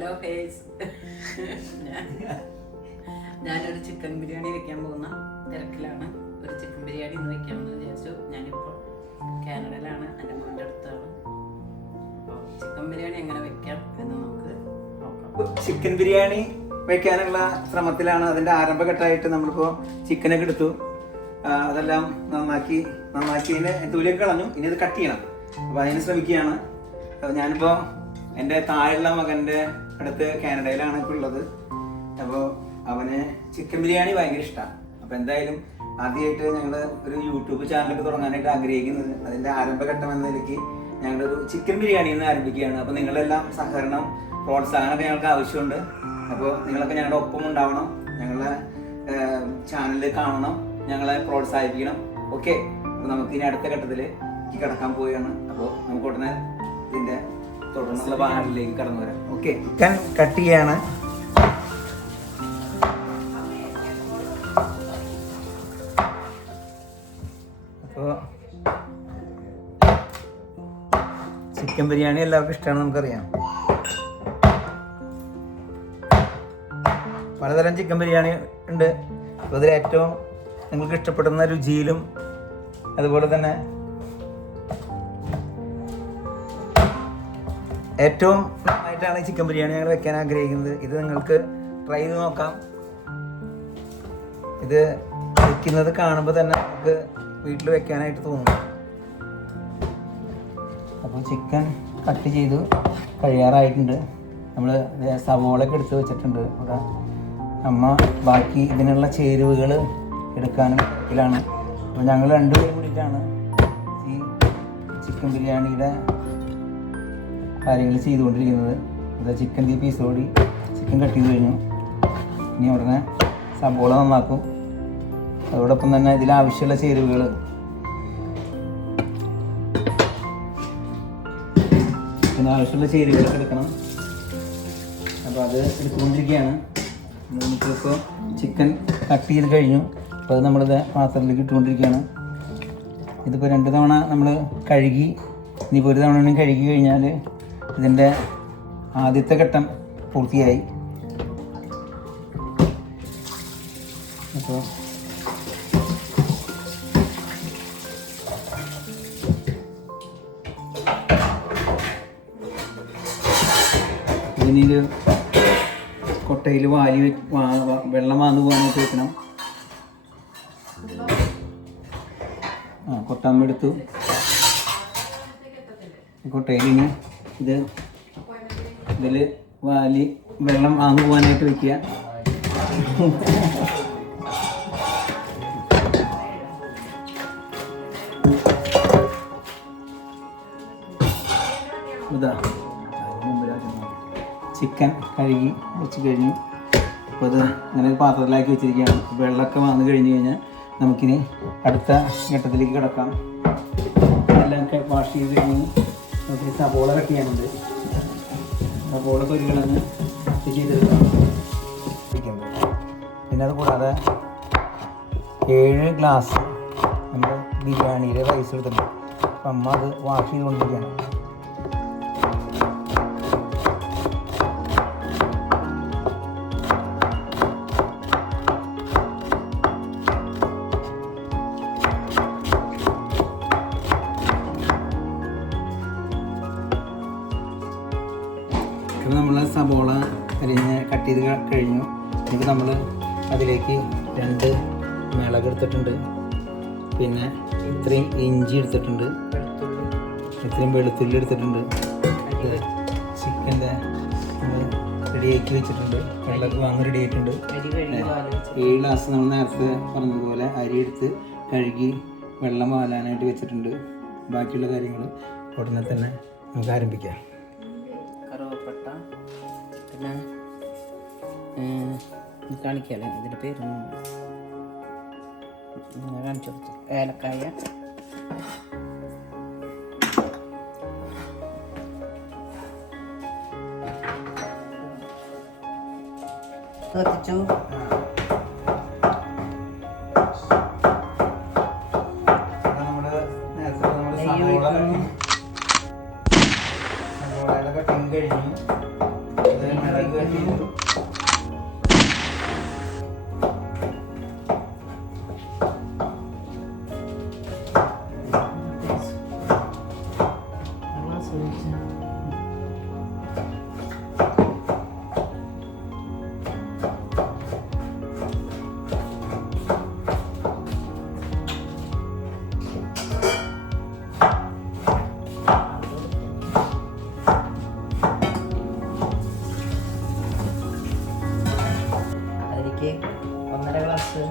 Hello face. ഞാനൊരു chicken biryani വെക്കാൻ പോകുന്ന തിരക്കിലാണ്. ഒരു ചിക്കൻ ബിരിയാണി ഇന്ന് വെക്കാമെന്ന് വിചാരിച്ചു. ഞാനിപ്പോൾ കാനഡയിലാണ്, എൻ്റെ മോൻ്റെ അടുത്താണ്. അപ്പോൾ ചിക്കൻ ബിരിയാണി എങ്ങനെ വെക്കാം എന്ന് നമുക്ക് നോക്കാം. ചിക്കൻ ബിരിയാണി വെക്കാനുള്ള ശ്രമത്തിലാണ്. അതിൻ്റെ ആരംഭഘട്ടമായിട്ട് നമ്മളിപ്പോൾ ചിക്കനൊക്കെ എടുത്തു, അതെല്ലാം നന്നാക്കി ഇതിനെ തൊലിയൊക്കെ കളഞ്ഞു. ഇനി അത് കട്ട് ചെയ്യണം. അപ്പോൾ അതിന് ശ്രമിക്കുകയാണ്. ഞാനിപ്പോൾ എൻ്റെ താഴെയുള്ള മകൻ്റെ അടുത്ത് കാനഡയിലാണ് ഇപ്പോൾ ഉള്ളത്. അപ്പോൾ അവന് ചിക്കൻ ബിരിയാണി ഭയങ്കര ഇഷ്ടമാണ്. അപ്പോൾ എന്തായാലും ആദ്യമായിട്ട് ഞങ്ങൾ ഒരു യൂട്യൂബ് ചാനലൊക്കെ തുടങ്ങാനായിട്ട് ആഗ്രഹിക്കുന്നത്. അതിൻ്റെ ആരംഭഘട്ടം എന്ന നിലയ്ക്ക് ഞങ്ങളൊരു ചിക്കൻ ബിരിയാണി എന്ന് ആരംഭിക്കുകയാണ്. അപ്പോൾ നിങ്ങളെല്ലാം സഹകരണം, പ്രോത്സാഹനമൊക്കെ ഞങ്ങൾക്ക് ആവശ്യമുണ്ട്. അപ്പോൾ നിങ്ങളൊക്കെ ഞങ്ങളുടെ ഒപ്പം ഉണ്ടാവണം, ഞങ്ങളുടെ ചാനൽ കാണണം, ഞങ്ങളെ പ്രോത്സാഹിപ്പിക്കണം. ഓക്കെ, അപ്പോൾ നമുക്ക് ഇനി അടുത്ത ഘട്ടത്തിൽ കിടക്കാൻ പോവുകയാണ്. അപ്പോൾ നമുക്ക് ഉടനെ ഇതിൻ്റെ തുടർന്നുള്ള ഭാഗങ്ങളിലേക്ക് കടന്നു വരാം. ഓക്കെ, ചിക്കൻ കട്ട് ചെയ്യാണ്. അപ്പോൾ ചിക്കൻ ബിരിയാണി എല്ലാവർക്കും ഇഷ്ടമാണ്, നമുക്കറിയാം. പലതരം ചിക്കൻ ബിരിയാണി ഉണ്ട്. അപ്പോൾ അതിൽ ഏറ്റവും നിങ്ങൾക്ക് ഇഷ്ടപ്പെടുന്ന രുചിയിലും അതുപോലെ തന്നെ ഏറ്റവും നന്നായിട്ടാണ് ഈ ചിക്കൻ ബിരിയാണി ഞങ്ങൾ വെക്കാൻ ആഗ്രഹിക്കുന്നത്. ഇത് നിങ്ങൾക്ക് ട്രൈ ചെയ്ത് നോക്കാം. ഇത് വെക്കുന്നത് കാണുമ്പോൾ തന്നെ നമുക്ക് വീട്ടിൽ വെക്കാനായിട്ട് തോന്നും. അപ്പോൾ ചിക്കൻ കട്ട് ചെയ്തു കഴിയാറായിട്ടുണ്ട്. നമ്മൾ സവോളയൊക്കെ എടുത്ത് വെച്ചിട്ടുണ്ട്. ഇവിടെ അമ്മ ബാക്കി ഇതിനുള്ള ചേരുവകൾ എടുക്കാനും ഇതിലാണ്. അപ്പോൾ ഞങ്ങൾ രണ്ടുപേരും കൂടിയിട്ടാണ് ഈ ചിക്കൻ ബിരിയാണിയുടെ കാര്യങ്ങൾ ചെയ്തുകൊണ്ടിരിക്കുന്നത്. അത് ചിക്കൻ പീസോടി ചിക്കൻ കട്ട് ചെയ്ത് കഴിഞ്ഞു. ഇനി ഉടനെ സവോള നന്നാക്കും. അതോടൊപ്പം തന്നെ ഇതിലാവശ്യമുള്ള ചേരുവകൾ ആവശ്യമുള്ള ചേരുവകളൊക്കെ എടുക്കണം. അപ്പോൾ അത് എടുത്തുകൊണ്ടിരിക്കുകയാണ്. നമുക്കിപ്പോൾ ചിക്കൻ കട്ട് ചെയ്ത് കഴിഞ്ഞു. അപ്പോൾ അത് നമ്മളിത് പാത്രത്തിലേക്ക് ഇട്ടുകൊണ്ടിരിക്കുകയാണ്. ഇതിപ്പോൾ 2 തവണ നമ്മൾ കഴുകി, ഇനിയിപ്പോൾ 1 തവണ കഴുകി കഴിഞ്ഞാൽ ഇതിൻ്റെ ആദ്യത്തെ ഘട്ടം പൂർത്തിയായി. അപ്പോൾ ഇതിനൊരു കൊട്ടയിൽ വെള്ളം വാന്ന് പോകാനായിട്ട് വെക്കണം. കൊട്ടാമ്പ എടുത്തു. കൊട്ടയിൽ ഇനി ഇതിൽ വെള്ളം വാന്ന് പോകാനായിട്ട് വെക്കുക. ഇതാ ചിക്കൻ കഴുകി വെച്ച് കഴിഞ്ഞു. അപ്പോൾ അത് അങ്ങനെ ഒരു പാത്രത്തിലാക്കി വെച്ചിരിക്കുകയാണ്. വെള്ളമൊക്കെ വന്നു കഴിഞ്ഞ് കഴിഞ്ഞാൽ നമുക്കിനി അടുത്ത ഘട്ടത്തിലേക്ക് കിടക്കാം. എല്ലാം വാഷ് ചെയ്ത് കഴിഞ്ഞ് നമുക്ക് സവോള കട്ട് ചെയ്യാനുണ്ട്. സവോള തൊലികളൊന്ന് ചെയ്തെടുക്കാം. പിന്നെ അത് കൂടാതെ 7 ഗ്ലാസ് നമ്മുടെ ബിരിയാണിയുടെ റൈസ് എടുത്തിട്ടുണ്ട്. അപ്പം അമ്മ അത് വാഷ് ചെയ്തുകൊണ്ടിരിക്കുകയാണ്. നമ്മൾ സവോള കട്ട് ചെയ്ത് കഴിഞ്ഞു. എന്നിട്ട് നമ്മൾ അതിലേക്ക് 2 മിളക് എടുത്തിട്ടുണ്ട്. പിന്നെ ഇത്രയും ഇഞ്ചി എടുത്തിട്ടുണ്ട്, ഇത്രയും വെളുത്തുള്ളി എടുത്തിട്ടുണ്ട്. ചിക്കൻ്റെ റെഡിയാക്കി വെച്ചിട്ടുണ്ട്. വെള്ളമൊക്കെ വാങ്ങി റെഡി ആയിട്ടുണ്ട്. 7 ഗ്ലാസ് നമ്മൾ നേരത്തെ പറഞ്ഞതുപോലെ അരി എടുത്ത് കഴുകി വെള്ളം വാലാനായിട്ട് വെച്ചിട്ടുണ്ട്. ബാക്കിയുള്ള കാര്യങ്ങൾ ഉടനെ തന്നെ നമുക്ക് ആരംഭിക്കാം. കറുവപ്പട്ട, പിന്നെ കാണിക്കാല്ലേ, ഇതിൻ്റെ പേരൊന്നും കാണിച്ചു കൊടുത്തു. ഏലക്കായ, കത്തിച്ചു. സവോള കട്ടിങ് കഴിഞ്ഞു. വേണം. അതിലേക്ക് 1.5 ഗ്ലാസ്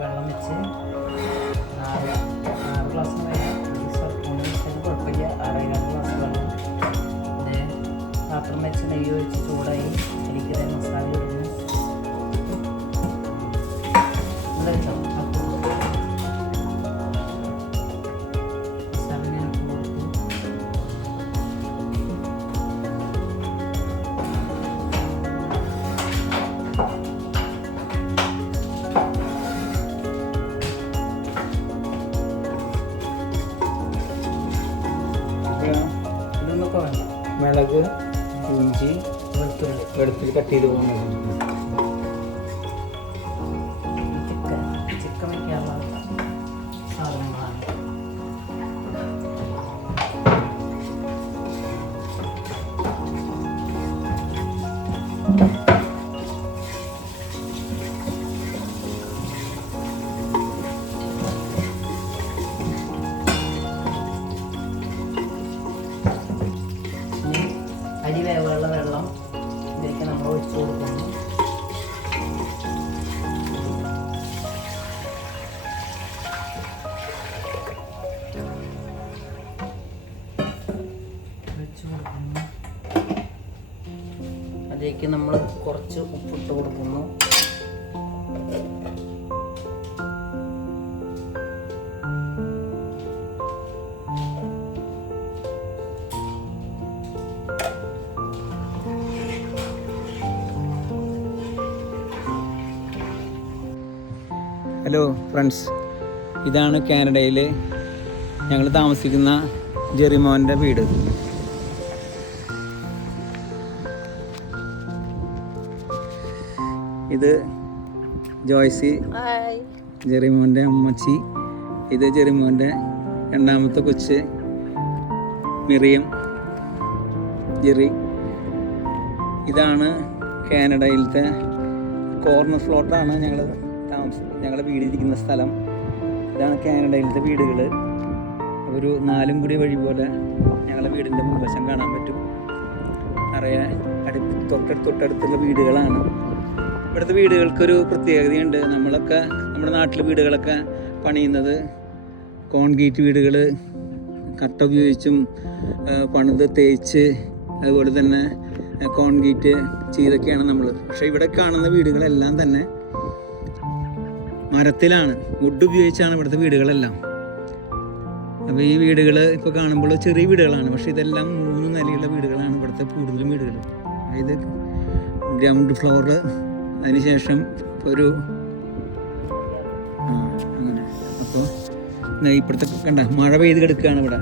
വെള്ളം വെച്ച് 6 ഗ്ലാസ് കുഴപ്പമില്ല. 6.5 ഗ്ലാസ് വെള്ളം പിന്നെ പാത്രം വെച്ച് നെയ്യ് ഒഴിച്ച് ചൂടായി എനിക്ക് മസാല ഇടുന്നു. എന്താ മസാല ഞാൻ ഇട്ട് കൊടുക്കും. ഇതൊന്നൊക്കെ വേണ്ട. മിളക്, ഇഞ്ചി, വെളുത്തുള്ളി കട്ട് ചെയ്ത് പോകുന്നത്. ചിക്കൻ വയ്ക്കാനുള്ള സാധനങ്ങളാണ്. അരി വേവുള്ള വെള്ളം ഇതിലേക്ക് നമ്മൾ ഒഴിച്ചു കൊടുക്കുന്നു. അതിലേക്ക് നമ്മൾ കുറച്ച് ഉപ്പിട്ട് കൊടുക്കുന്നു. ഹലോ ഫ്രണ്ട്സ്, ഇതാണ് കാനഡയിൽ ഞങ്ങൾ താമസിക്കുന്ന ജെറിമോൻ്റെ വീട്. ഇത് ജോയ്സി, ജെറിമോൻ്റെ അമ്മച്ചി. ഇത് ജെറിമോൻ്റെ രണ്ടാമത്തെ കൊച്ച് മിറിയം, ജെറി. ഇതാണ് കാനഡയിലത്തെ കോർണർ ഫ്ലോട്ടാണ് ഞങ്ങളുടെ വീടിരിക്കുന്ന സ്ഥലം. ഇതാണ് കാനഡയിലത്തെ വീടുകൾ. ഒരു 4 കൂടി വഴി പോലെ ഞങ്ങളുടെ വീടിൻ്റെ മുൻവശം കാണാൻ പറ്റും. നിറയെ തൊട്ടടുത്തുള്ള വീടുകളാണ്. ഇവിടുത്തെ വീടുകൾക്കൊരു പ്രത്യേകതയുണ്ട്. നമ്മുടെ നാട്ടിലെ വീടുകളൊക്കെ പണിയുന്നത് കോൺക്രീറ്റ് വീടുകൾ കട്ട ഉപയോഗിച്ചും പണിത് തേച്ച് അതുപോലെ തന്നെ കോൺക്രീറ്റ് ചെയ്തൊക്കെയാണ് നമ്മൾ. പക്ഷേ ഇവിടെ കാണുന്ന വീടുകളെല്ലാം തന്നെ മരത്തിലാണ്, വുഡ് ഉപയോഗിച്ചാണ് ഇവിടുത്തെ വീടുകളെല്ലാം. അപ്പോൾ ഈ വീടുകൾ ഇപ്പോൾ കാണുമ്പോൾ ചെറിയ വീടുകളാണ്, പക്ഷേ ഇതെല്ലാം 3 നിലയുള്ള വീടുകളാണ് ഇവിടുത്തെ കൂടുതലും വീടുകൾ. ഇത് ഗ്രൗണ്ട് ഫ്ലോർ, അതിനുശേഷം ഒരു അങ്ങനെ. അപ്പോൾ ഇപ്പോഴത്തെ കണ്ട മഴ പെയ്ത് കിടക്കുകയാണ് ഇവിടെ.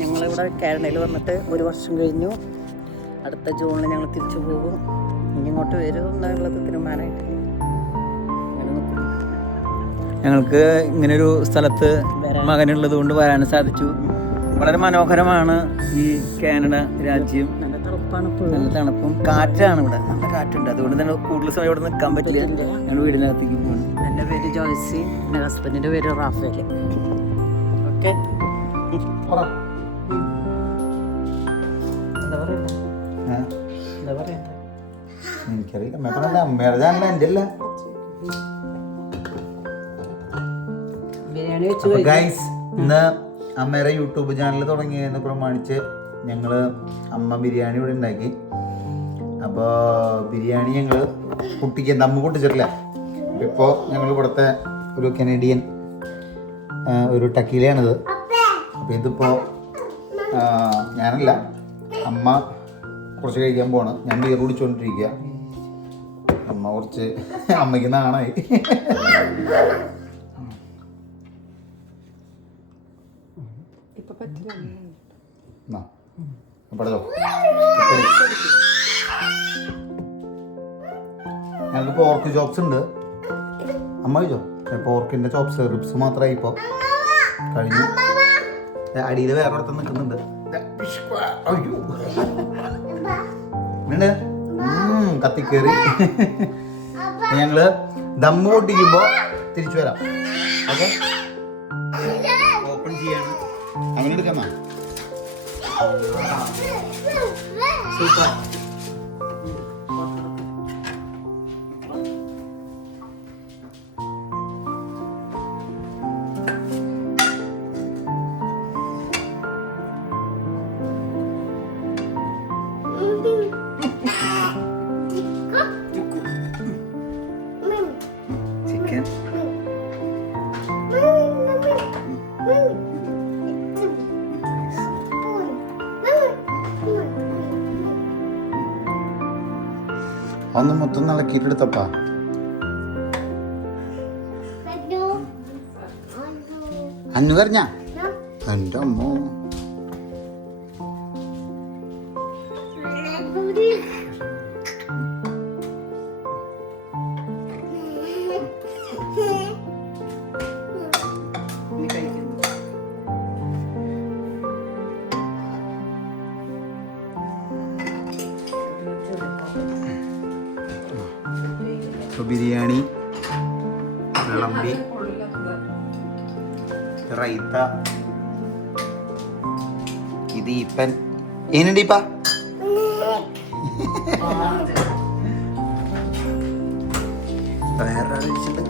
ഞങ്ങളിവിടെ കാനഡയിൽ വന്നിട്ട് 1 വർഷം കഴിഞ്ഞു. അടുത്ത ജൂണിൽ ഞങ്ങൾ തിരിച്ചു പോകും. ഇനി ഇങ്ങോട്ട് വരും എന്നുള്ളത് തീരുമാനമായിട്ട് ഞങ്ങൾക്ക് ഇങ്ങനൊരു സ്ഥലത്ത് മകനുള്ളത് കൊണ്ട് വരാൻ സാധിച്ചു. വളരെ മനോഹരമാണ് ഈ കാനഡ രാജ്യം. നല്ല തണുപ്പാണ്, നല്ല തണുപ്പും കാറ്റാണ് ഇവിടെ, നല്ല കാറ്റുണ്ട്. അതുകൊണ്ട് തന്നെ കൂടുതൽ സമയം ഇവിടെ നിൽക്കാൻ പറ്റില്ല. ഞങ്ങൾ വീടിനകത്തേക്ക് പോകണം. എൻ്റെ പേര് ജോയ്സി, എൻ്റെ ഹസ്ബൻഡിൻ്റെ പേര് റാഫേൽ. ഓക്കെ, എന്താ പറയണ്ടേ? എന്താ പറയണ്ടേ? എനിക്കറിയില്ല. അമ്മയുടെ ചാനൽ എൻ്റെ അല്ല. ബിരിയാണി വെച്ച് ഗൈസ്, ഇന്ന് അമ്മയുടെ യൂട്യൂബ് ചാനൽ തുടങ്ങിയതെന്ന് പ്രമാണിച്ച് ഞങ്ങൾ അമ്മ ബിരിയാണി ഇവിടെ ഉണ്ടാക്കി. അപ്പോൾ ബിരിയാണി ഞങ്ങൾ ദമ്മ് പൊട്ടിച്ചിട്ടില്ല. ഇപ്പോൾ ഞങ്ങൾ ഇവിടുത്തെ ഒരു കനേഡിയൻ ഒരു ടക്കീലയാണിത്. അപ്പോൾ ഇതിപ്പോൾ ഞാനല്ല, അമ്മ കുറച്ച് കഴിക്കാൻ പോവാണ്. ഞാൻ ബിയർ കുടിച്ചുകൊണ്ടിരിക്കുക. അമ്മ കുറച്ച് അമ്മയ്ക്ക് നാണായി. ഇപ്പൊ പറ്റില്ല. Apa ഞങ്ങൾക്ക് പോർക്ക് ചോപ്സ് ഉണ്ട്. അമ്മ കഴിച്ചോ? പോർക്കിന്റെ ചോപ്സ് റിബ്സ് മാത്രമായി ഇപ്പോൾ കഴിഞ്ഞു. അടിയിൽ വേറെ ഒരിടത്ത് നിൽക്കുന്നുണ്ട്. അയ്യോ ഉണ്ട് കത്തിക്കേറി. ഞങ്ങള് ദമ്മ് പൊട്ടിക്കുമ്പോ തിരിച്ചു വരാം. ഓക്കെ, ഓപ്പൺ ചെയ്യാണ്. അങ്ങനെ എടുക്കാം. സൂപ്പർ. ചിക്കൻ ഒന്ന് മൊത്തം ഇളക്കിയിട്ടെടുത്തപ്പാ. അന്നു കറിഞ്ഞ എൻ്റെ അമ്മോ. നീ കഴിക്കുന്നു. ഇപ്പോൾ ബിരിയാണി, വിളമ്പി, റൈത്ത, ഇത് ഈപ്പൻ. ഏനുണ്ട് ഇപ്പ? വേറെ കഴിച്ചിട്ട്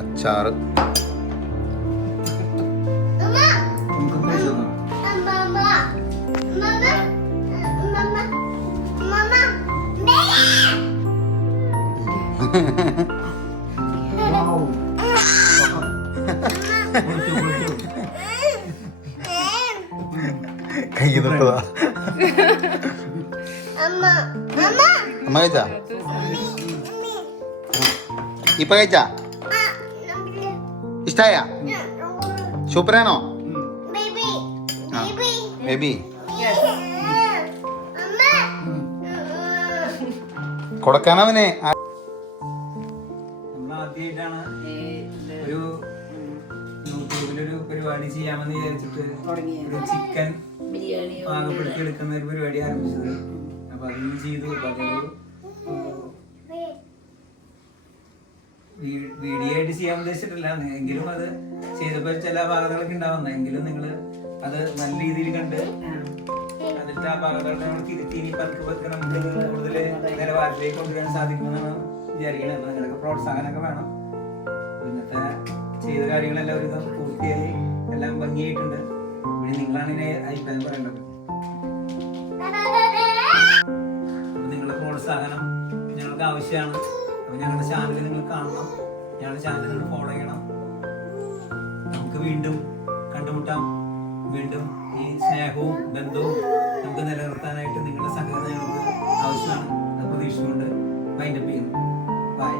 അച്ചാറ്. നമുക്ക് കഴിച്ചു നോക്കാം. കൈ തൊട്ടതാ. അമ്മ കഴിച്ചാ? ഇപ്പൊ കഴിച്ചാ? ഇഷ്ടായ? സൂപ്പറാണോ? ബേബി കൊടുക്കാനവനെ. നമ്മൾ ആദ്യമായിട്ടാണ് ഒരു യൂട്യൂബിലൊരു പരിപാടി ചെയ്യാമെന്ന് വിചാരിച്ചിട്ട് ഒരു ചിക്കൻ പാകപ്പെടുത്തി എടുക്കുന്ന ഒരു പരിപാടി ആരംഭിച്ചത്. അപ്പൊ അതിന് ചെയ്തു. അപ്പൊ അതൊരു വീഡിയോ ആയിട്ട് ചെയ്യാൻ ഉദ്ദേശിച്ചിട്ടില്ല. എങ്കിലും അത് ചെയ്തപ്പോൾ ചില അപാകതകളൊക്കെ ഉണ്ടാവുന്ന, എങ്കിലും നിങ്ങൾ അത് നല്ല രീതിയിൽ കണ്ട് എന്നിട്ട് ആ അപാകതകൾ നമ്മൾ തിരുത്തി ഇനി പതുക്കെ പതുക്കെ നമുക്ക് കൂടുതൽ നിലവാരത്തിലേക്ക് കൊണ്ടുവരാൻ സാധിക്കുമെന്നാണ് വിചാരിക്കുന്നത്. അപ്പൊ നിങ്ങളൊക്കെ പ്രോത്സാഹനമൊക്കെ വേണം. ഇന്നത്തെ ചെയ്ത കാര്യങ്ങളെല്ലാം ഒരു വിധം പൂർത്തിയായി, എല്ലാം ഭംഗിയായിട്ടുണ്ട്. പിന്നെ നിങ്ങളാണ് ഇതിനെ അഭിപ്രായം പറയേണ്ടത്. അപ്പൊ നിങ്ങളുടെ പ്രോത്സാഹനം ഞങ്ങൾക്ക് ആവശ്യമാണ്. അപ്പൊ ഞങ്ങളുടെ ചാനൽ നിങ്ങൾ കാണണം, ഞങ്ങളുടെ ചാനൽ നിങ്ങൾ ഫോളോ ചെയ്യണം. നമുക്ക് വീണ്ടും കണ്ടുമുട്ടാം. വീണ്ടും ഈ സ്നേഹവും ബന്ധവും നമുക്ക് നിലനിർത്താനായിട്ട് നിങ്ങളുടെ സഹകരണം ഞങ്ങൾക്ക് ആവശ്യമാണ്. അത് പ്രതീക്ഷിച്ചുകൊണ്ട് വൈൻഡപ്പ് ചെയ്യുന്നു. ബൈ.